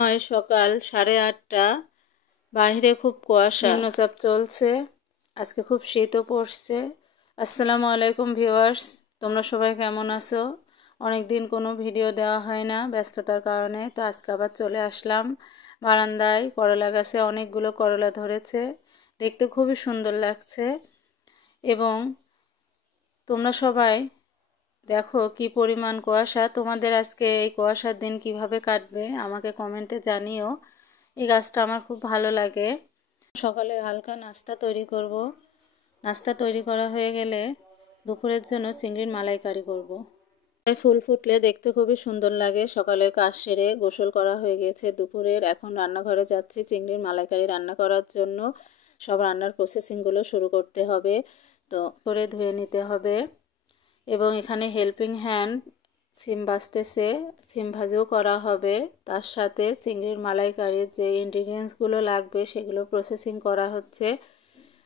হয় সকাল 8:30। বাইরে খুব কুয়াশা, নিম্নচাপ চলছে। আজকে খুব শীতও পড়ছে। আসসালামু আলাইকুম ভিউয়ার্স, তোমরা সবাই কেমন আছো? অনেকদিন কোনো ভিডিও দেওয়া হয় না ব্যস্ততার কারণে, তো আজকে আবার চলে আসলাম। বারান্দায় করলা গাছে অনেকগুলো করলা ধরেছে, দেখতে খুবই সুন্দর লাগছে। এবং তোমরা সবাই দেখো কি পরিমাণ কুয়াশা। তোমাদের আজকে এই কুয়াশার দিন কিভাবে কাটবে আমাকে কমেন্টে জানিও। এই গাছটা আমার খুব ভালো লাগে। সকালে হালকা নাস্তা তৈরি করব। নাস্তা তৈরি করা হয়ে গেলে দুপুরের জন্য চিংড়ির মালাইকারি করব। ফুল ফুটলে দেখতে খুবই সুন্দর লাগে। সকালে কাজ সেরে গোসল করা হয়ে গেছে দুপুরের। এখন রান্নাঘরে যাচ্ছি চিংড়ির মালাইকারি রান্না করার জন্য। সব রান্নার প্রসেসিংগুলো শুরু করতে হবে, তো করে ধুয়ে নিতে হবে। এবং এখানে হেল্পিং হ্যান্ড সিম ভাজতেছে, সিম ভাজিও করা হবে। তার সাথে চিংড়ির মালাইকারির যে ইনগ্রিডিয়েন্টসগুলো লাগবে সেগুলো প্রসেসিং করা হচ্ছে।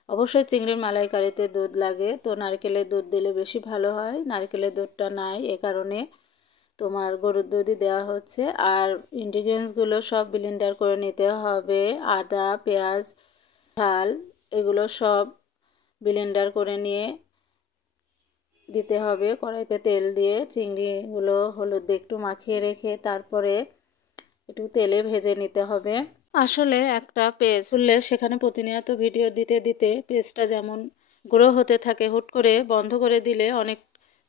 অবশ্যই চিংড়ির মালাইকারিতে দুধ লাগে, তো নারকেলের দুধ দিলে বেশি ভালো হয়। নারকেলের দুধটা নাই, এ কারণে তোমার গরুর দুধই দেওয়া হচ্ছে। আর ইনগ্রিডিয়েন্টসগুলো সব ব্লেন্ডার করে নিতে হবে। আদা, পেঁয়াজ, ঝাল এগুলো সব ব্লেন্ডার করে নিয়ে দিতে হবে। কড়াইতে তেল দিয়ে চিংড়িগুলো হলুদ দিয়ে একটু মাখিয়ে রেখে তারপরে একটু তেলে ভেজে নিতে হবে। আসলে একটা পেজ খুললে সেখানে প্রতিনিয়ত ভিডিও দিতে দিতে পেজটা যেমন গ্রো হতে থাকে, হুট করে বন্ধ করে দিলে অনেক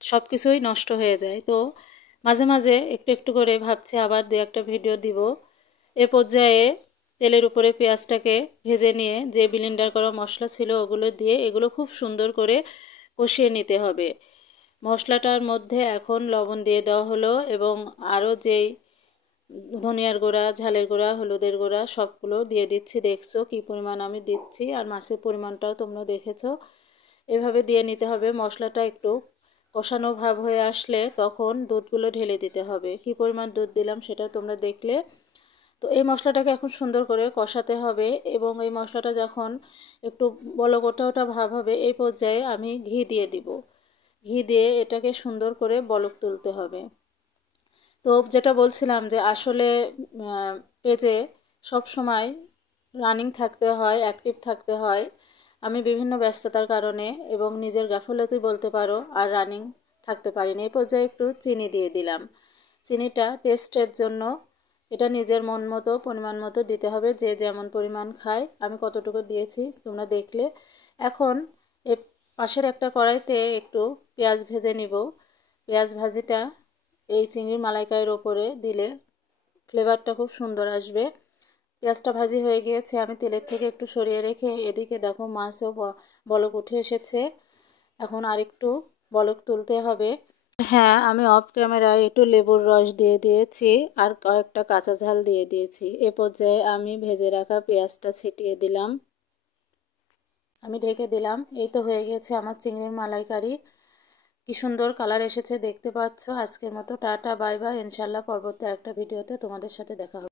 সব কিছুই নষ্ট হয়ে যায়। তো মাঝে মাঝে একটু একটু করে ভাবছি আবার দু একটা ভিডিও দিব। এ পর্যায়ে তেলের উপরে পেঁয়াজটাকে ভেজে নিয়ে যে ব্লেন্ডার করা মশলা ছিল ওগুলো দিয়ে এগুলো খুব সুন্দর করে কষিয়ে নিতে হবে। মশলাটার মধ্যে এখন লবণ দিয়ে দেওয়া হলো এবং আরও যেই ধনিয়ার গুঁড়া, ঝালের গুঁড়া, হলুদের গুঁড়া সবগুলো দিয়ে দিচ্ছি। দেখছো কী পরিমাণ আমি দিচ্ছি, আর মাছের পরিমাণটাও তোমরা দেখেছো। এভাবে দিয়ে নিতে হবে। মশলাটা একটু কষানো ভাব হয়ে আসলে তখন দুধগুলো ঢেলে দিতে হবে। কী পরিমাণ দুধ দিলাম সেটা তোমরা দেখলে। তো এই মশলাটাকে এখন সুন্দর করে কষাতে হবে এবং এই মশলাটা যখন একটু বলক ওঠা ওঠা ভাব হবে এই পর্যায়ে আমি ঘি দিয়ে দিব। ঘি দিয়ে এটাকে সুন্দর করে বলক তুলতে হবে। তো যেটা বলছিলাম যে আসলে পেজে সব সময় রানিং থাকতে হয়, অ্যাক্টিভ থাকতে হয়। আমি বিভিন্ন ব্যস্ততার কারণে এবং নিজের গাফিলতি বলতে পারো আর রানিং থাকতে পারিনি। এই পর্যায়ে একটু চিনি দিয়ে দিলাম। চিনিটা টেস্টের জন্য, এটা নিজের মন মতো পরিমাণ মতো দিতে হবে, যে যেমন পরিমাণ খায়। আমি কতটুকু দিয়েছি তোমরা দেখলে। এখন এ পাশের একটা কড়াইতে একটু পেঁয়াজ ভেজে নিব। পেঁয়াজ ভাজিটা এই চিংড়ির মালাইকারির ওপরে দিলে ফ্লেভারটা খুব সুন্দর আসবে। পেঁয়াজটা ভাজি হয়ে গিয়েছে, আমি তেলের থেকে একটু সরিয়ে রেখে এদিকে দেখো মাছও বলক উঠে এসেছে। এখন আরেকটু বলক তুলতে হবে। হ্যাঁ, আমি অফ ক্যামেরায় একটু লেবুর রস দিয়ে দিয়েছি আর কয়েকটা কাঁচা ঝাল দিয়ে দিয়েছি। এ পর্যায়ে আমি ভেজে রাখা পেঁয়াজটা ছিটিয়ে দিলাম, আমি ঢেকে দিলাম। এই তো হয়ে গেছে আমার চিংড়ির মালাইকারি। কি সুন্দর কালার এসেছে দেখতে পাচ্ছ। আজকের মতো টাটা, বাই বাই। ইনশাল্লাহ পরবর্তী একটা ভিডিওতে তোমাদের সাথে দেখা হবে।